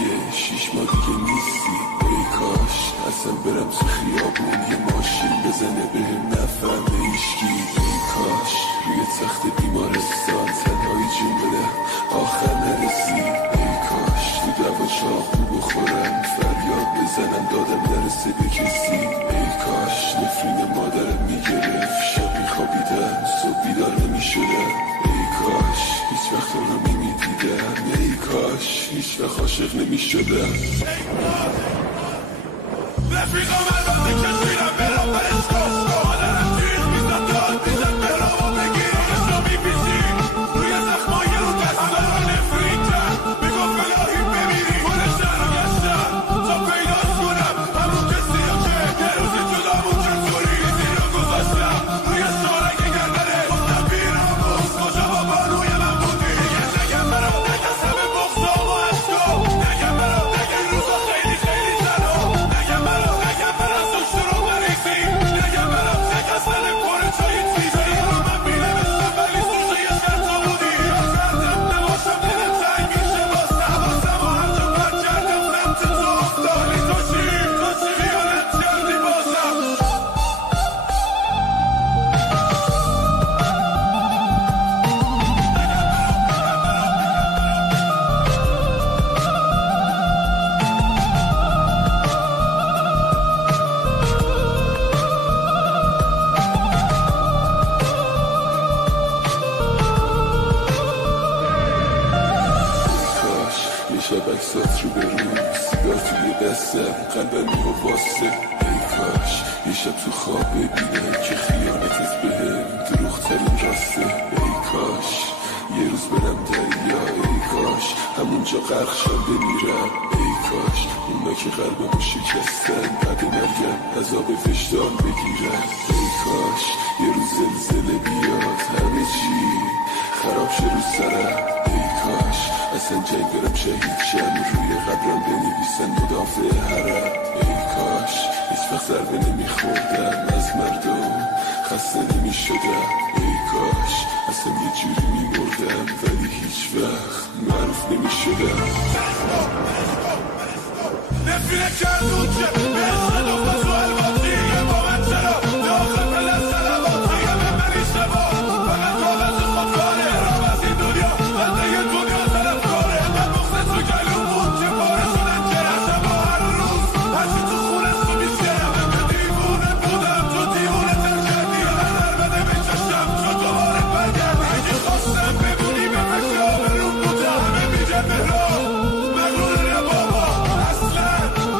دیگه 6 ماه دیگه نیستی. ای کاش اصلا برم تو خیابون یه ماشین بزنه بهم نفهمه هیچکی. ای کاش روی تخت بیمارستان تنهایی جون بدم آخر نرسید. ای کاش تو دوا چاقو بخورم فریاد بزنم دادم نرسه به کسی. ای کاش نفرین مادرم میگرفت شب میخوابیدم صبح بیدار نمیشدم. ای کاش هیچ وقت رو نمیدیدم. ای کاش هیچ وقت عاشق نمیشدم. رفیقم البته کشیرم برام برشتاش مادرم جیغ میزد داد میزد برام و بگیر رو میپیشی روی زخمای رو دستم رو نفرین کرد میگفت الهی بمیری کل شهر رو گشتم تا پیداش کنم همون کسی رو که یه روزی جدامون چطوری زیر رو گذاشتم روی شارک گردنه گفتم بیرم بخص کجا بابا روی من بودی دیگه نگم برام نگه سب بخصام و عشقام نگم برام نگه روزا خیلی خیلی زنم نگم برام نگم برام سوشت رو بریزی نگم برام نگه سن پر چای چیزی من بینمستم ولی سوشه یه شرطا بودی کردم نباشم دلم تنگ میشه بازم و هر جا پر کردم سمت تو افتادی تو چی خیانت کردی بازم. کاش یه شب اکسات رو بریم سیگار توی دستم قلبم میگو واسه. ای کاش یه شب تو خواب ببینم که خیانتت بهم دروغ ترین راسته. ای کاش یه روز برم دریا. ای کاش همونجا غرق شم بمیرم. ای کاش اونا که قلبمو شکستن بعد مرگم عذاب وجدان بگیرن. ای کاش یه روز زلزله بیاد همه چی خراب شه رو سرم. ای کاش اصلا جنگ برم شهید شم روی قبرم بنویسن مدافع حرم. ای کاش هیچ وقت ضربه نمیخوردم از مردم خسته نمیشدم. ای کاش اصلا یه جوری میمردم ولی هیچ وقت معروف نمیشدم. نفیره کردون که بهشت و خزو الباطی یه با من چرا داخل پلس سلواتی یه به من اشتباه فقط کاغذ خودکاره رام از این دنیا بنده یه دنیا طرف کاره من مخصد تو گلوم بود که پاره شدن که هر شب و هر روز هرچی تو خونه تو میشکرم که دیوونه بودم تو دیوونه تر کردی هر بده به چشم تو دوباره برگردی اگه خواستم بمونی به فکر آبروم بودم همه میگن مهران مغرور بابا اصلا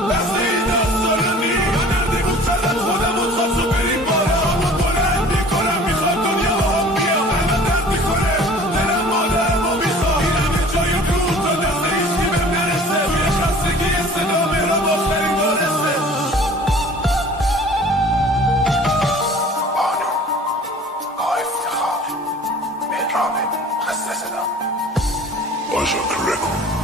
بحث این داستانونی یا نردی بود سردت خودم و خواستو بریم باره همون بلند میکنم میخواد دنیا هم بیا قلبت درد میکنه دلم مادرم و میخواد این همه جای بود تا دست ایشی بهم نرسه روی خستگی صدا مهران آخرین دارسته. بانو با افتخار مهران خسته صدا آژاک رکورد.